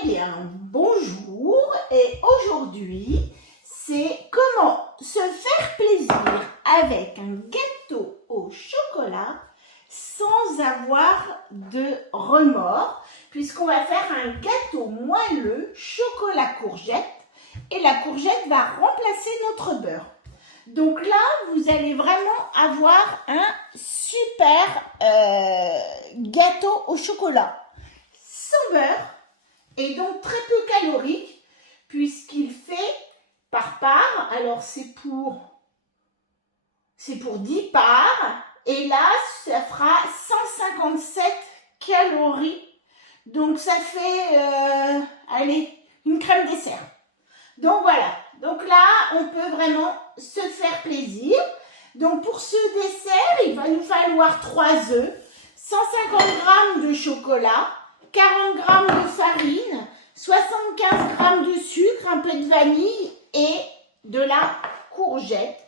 Eh bien, bonjour et aujourd'hui, c'est comment se faire plaisir avec un gâteau au chocolat sans avoir de remords, puisqu'on va faire un gâteau moelleux chocolat courgette et la courgette va remplacer notre beurre. Donc là, vous allez vraiment avoir un super gâteau au chocolat sans beurre et donc très peu calorique puisqu'il fait par part. Alors c'est pour 10 parts et là ça fera 157 calories. Donc ça fait allez, une crème dessert. Donc voilà, donc là on peut vraiment se faire plaisir. Donc pour ce dessert, il va nous falloir 3 œufs, 150 g de chocolat, 40 g de farine, 75 g de sucre, un peu de vanille et de la courgette,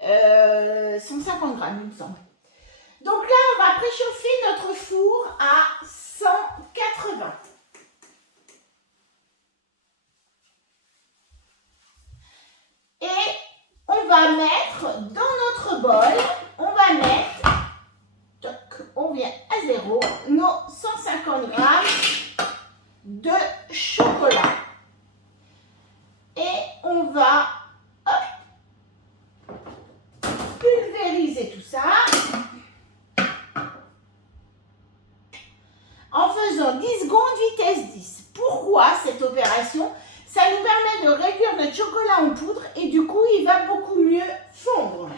150 g il me semble. Donc là on va préchauffer notre four à 180. Et on va mettre dans notre bol, on va mettre, on vient à 0, nos 150 g de chocolat. Et on va pulvériser tout ça en faisant 10 secondes vitesse 10. Pourquoi cette opération ? Ça nous permet de réduire notre chocolat en poudre et du coup, il va beaucoup mieux fondre.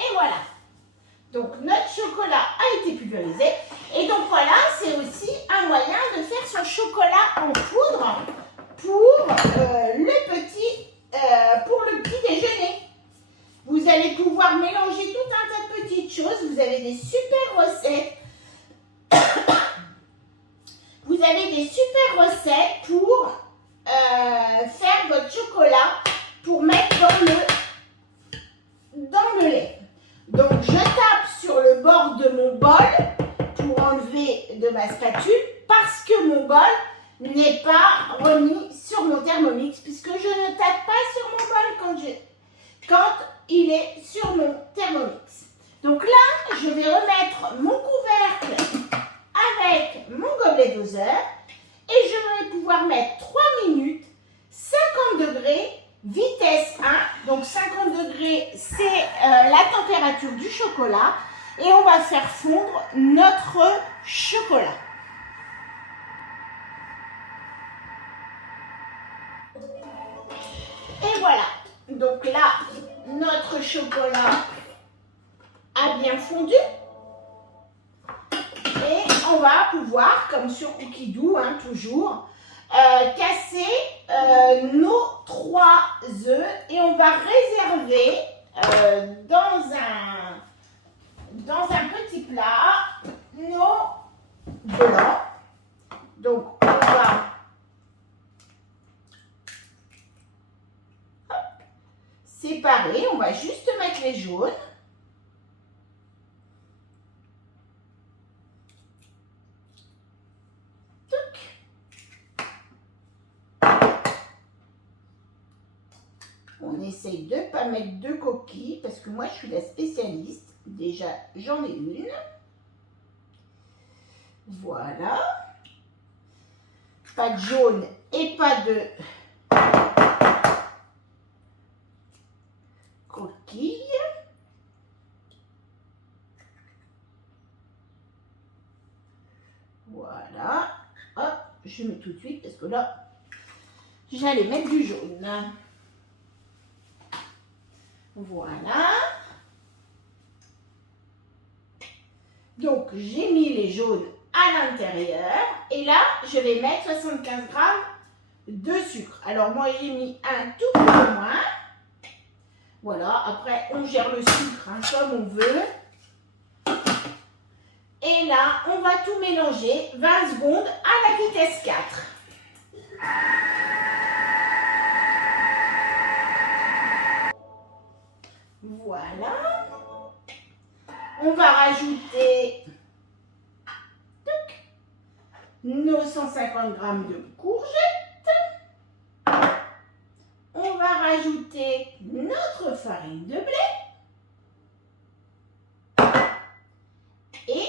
Et voilà. Donc, notre chocolat a été pulvérisé. Et donc, voilà, c'est aussi un moyen de faire son chocolat en poudre pour le petit déjeuner. Vous allez pouvoir mélanger tout un tas de petites choses. Vous avez des super recettes. Vous avez des super recettes pour faire votre chocolat pour mettre dans le lait. Donc je tape sur le bord de mon bol pour enlever de ma spatule parce que mon bol n'est pas remis sur mon Thermomix puisque je ne tape pas sur mon bol quand il est sur mon Thermomix. Donc là, je vais remettre mon couvercle avec mon gobelet doseur et je vais pouvoir mettre 3 minutes, 50 degrés, vitesse 1. Donc 50 degrés, c'est la température du chocolat et on va faire fondre notre chocolat. Et voilà, donc là, notre chocolat a bien fondu. Et on va pouvoir, comme sur Cookie Dough, toujours, casser nos 3 œufs et on va réserver dans un petit plat nos blancs. Donc on va séparer, on va juste mettre les jaunes. On essaye de ne pas mettre de coquilles parce que moi je suis la spécialiste. Déjà j'en ai une. Voilà. Pas de jaune et pas de coquilles. Voilà. Hop, je mets tout de suite parce que là j'allais mettre du jaune. Voilà. Donc, j'ai mis les jaunes à l'intérieur. Et là, je vais mettre 75 g de sucre. Alors, moi, j'ai mis un tout petit peu moins. Voilà. Après, on gère le sucre comme on veut. Et là, on va tout mélanger 20 secondes à la vitesse 4. Voilà. On va rajouter nos 150 g de courgettes. On va rajouter notre farine de blé. Et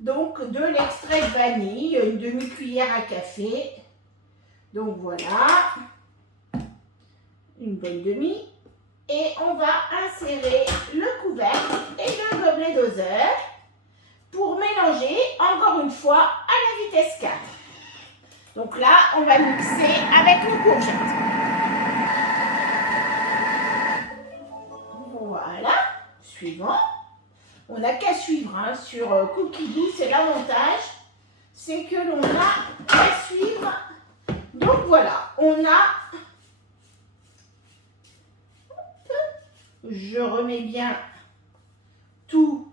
donc de l'extrait de vanille, une demi-cuillère à café. Donc voilà, une bonne demi. Et on va insérer le couvercle et le gobelet doseur pour mélanger encore une fois à la vitesse 4. Donc là, on va mixer avec nos courgettes. Voilà, suivant. On n'a qu'à suivre hein, sur Cookie Dough, c'est l'avantage, c'est que l'on a qu'à suivre. Donc voilà, on a, je remets bien tout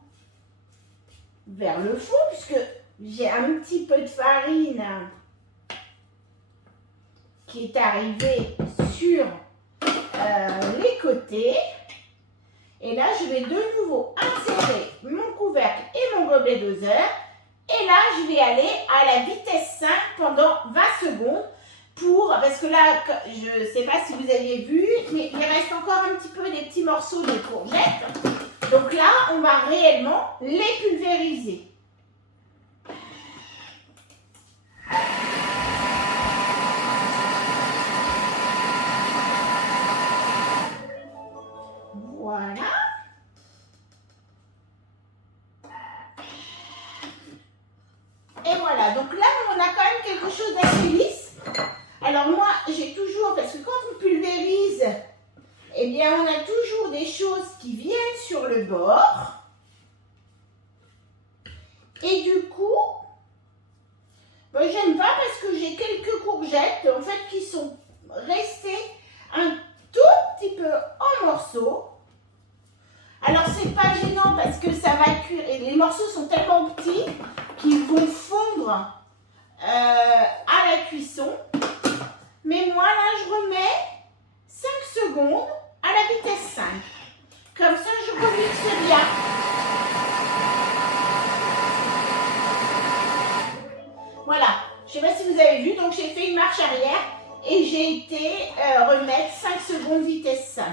vers le fond, puisque j'ai un petit peu de farine qui est arrivée sur les côtés. Et là, je vais de nouveau insérer mon couvercle et mon gobelet doseur. Et là, je vais aller à la vitesse 5 pendant 20 secondes. Parce que là, je ne sais pas si vous aviez vu, mais il reste encore un petit peu des petits morceaux de courgettes. Donc là, on va réellement les pulvériser. Voilà. Et voilà, donc là, on a quand même quelque chose d'assez lisse. Alors moi, j'ai toujours, parce que quand on pulvérise, eh bien, on a toujours des choses qui viennent sur le bord. Et du coup, ben, j'aime pas parce que j'ai quelques courgettes, en fait, qui sont restées un tout petit peu en morceaux. Alors, c'est pas gênant parce que ça va cuire, et les morceaux sont tellement petits qu'ils vont fondre à la cuisson. Mais moi, là, je remets 5 secondes à la vitesse 5. Comme ça, je remixe bien. Voilà. Je ne sais pas si vous avez vu, donc j'ai fait une marche arrière et j'ai été remettre 5 secondes vitesse 5.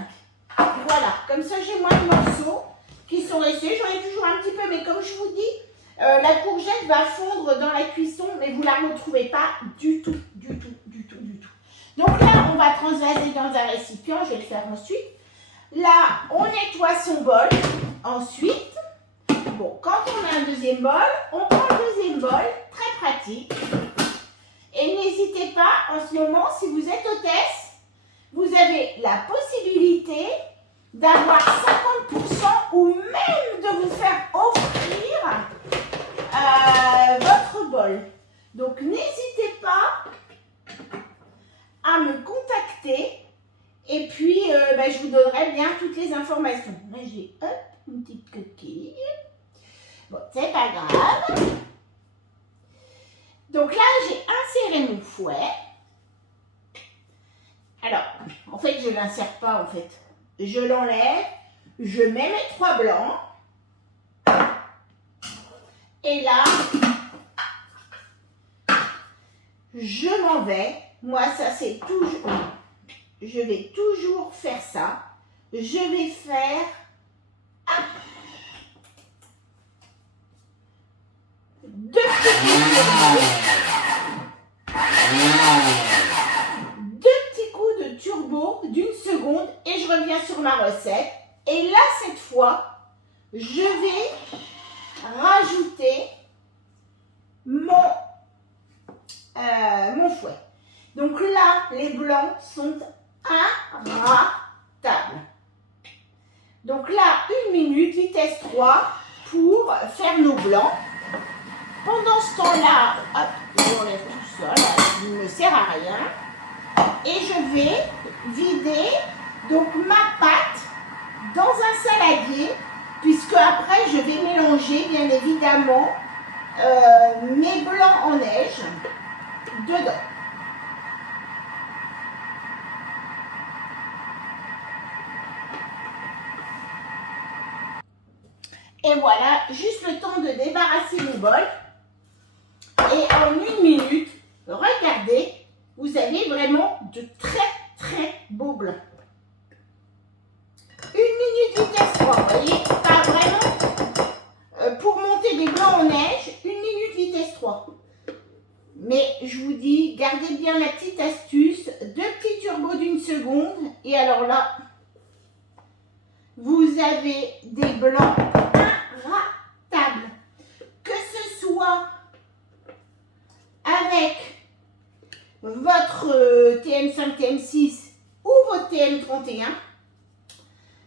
Voilà. Comme ça, j'ai moins de morceaux qui sont restés. J'en ai toujours un petit peu, mais comme je vous dis, la courgette va fondre dans la cuisson, mais vous ne la retrouvez pas du tout, du tout, du tout, du tout. Donc là, on va transvaser dans un récipient, je vais le faire ensuite. Là, on nettoie son bol. Ensuite, bon, quand on a un deuxième bol, on prend le deuxième bol, très pratique. Et n'hésitez pas, en ce moment, si vous êtes hôtesse, vous avez la possibilité d'avoir 50% ou même de vous faire offrir votre bol. Donc, n'hésitez pas à me contacter et puis je vous donnerai bien toutes les informations. Là, j'ai une petite coquille. Bon, c'est pas grave. Donc là, j'ai inséré mon fouet. Alors, en fait, je ne l'insère pas, en fait. Je l'enlève, je mets mes 3 blancs. Et là, je m'en vais. Moi, ça, c'est toujours... Je vais toujours faire ça. Je vais faire... Deux petits coups de turbo d'une seconde et je reviens sur ma recette. Et là, cette fois, je vais rajouter mon fouet. Donc là, les blancs sont inratables. Donc là, 1 minute, vitesse 3 pour faire nos blancs. Pendant ce temps-là, hop, j'enlève tout ça, là, il ne me sert à rien. Et je vais vider donc ma pâte dans un saladier, puisque après je vais mélanger bien évidemment mes blancs en neige dedans. Et voilà, juste le temps de débarrasser mon bol. Et en 1 minute, regardez, vous avez vraiment de très beaux blancs. 1 minute vitesse 3, vous voyez, pas vraiment. Pour monter des blancs en neige, 1 minute vitesse 3. Mais je vous dis, gardez bien la petite astuce, 2 petits turbos d'1 seconde. Et alors là, vous avez des blancs inratables. Que ce soit avec votre TM5, TM6 ou votre TM31.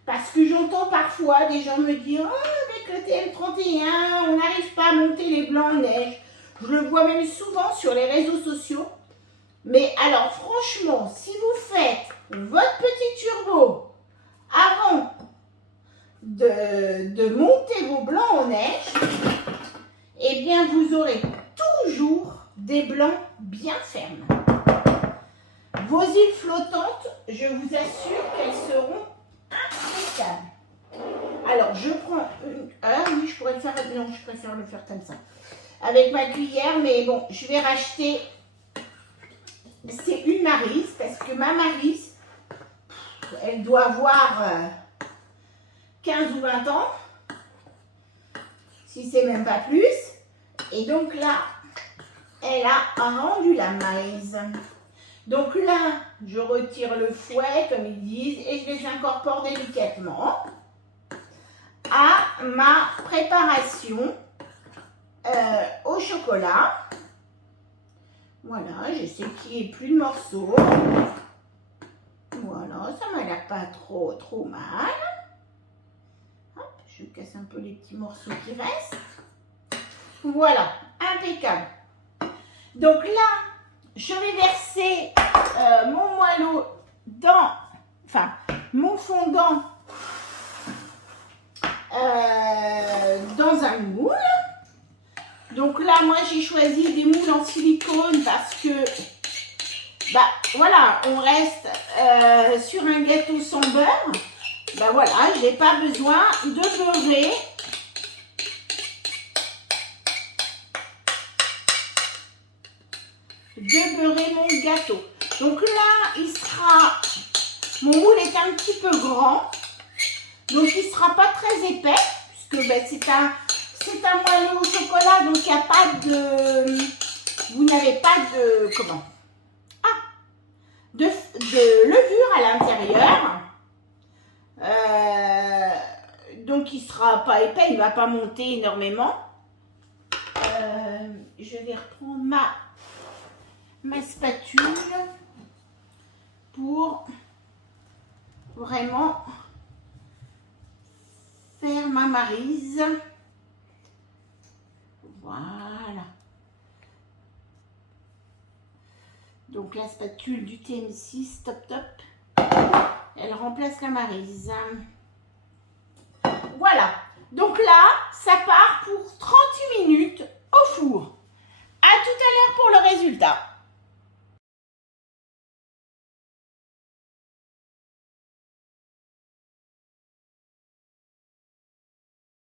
Parce que j'entends parfois des gens me dire avec le TM31, on n'arrive pas à monter les blancs en neige. Je le vois même souvent sur les réseaux sociaux. Mais alors franchement, si vous faites votre petit turbo avant de monter vos blancs en neige, eh bien vous aurez toujours des blancs bien fermes. Vos îles flottantes, je vous assure qu'elles seront impeccables. Alors je prends une... Ah oui, je pourrais le faire... Non, je préfère le faire comme ça. Avec ma cuillère, mais bon, je vais racheter... C'est une Maryse, parce que ma Maryse, elle doit avoir 15 ou 20 ans, si c'est même pas plus. Et donc là, elle a rendu la Maryse. Donc là, je retire le fouet, comme ils disent, et je les incorpore délicatement à ma préparation au chocolat. Voilà, j'essaie qu'il n'y ait plus de morceaux. Voilà, ça m'a l'air pas trop mal. Hop, je casse un peu les petits morceaux qui restent. Voilà, impeccable. Donc là, je vais verser mon moelleux dans, enfin, mon fondant dans un moule. Donc là, moi, j'ai choisi des moules en silicone parce que, bah, voilà, on reste sur un gâteau sans beurre. Bah voilà, je n'ai pas besoin de beurrer. Mon gâteau. Donc là, il sera, mon moule est un petit peu grand, donc il ne sera pas très épais, puisque ben, c'est un moelleux au chocolat, donc il n'y a pas de, vous n'avez pas de, comment, de levure à l'intérieur, donc il ne sera pas épais, il ne va pas monter énormément. Je vais reprendre ma spatule pour vraiment faire ma Maryse. Voilà. Donc la spatule du TM6 top, elle remplace la Maryse. Voilà. Donc là, ça part pour 38 minutes au four. À tout à l'heure pour le résultat.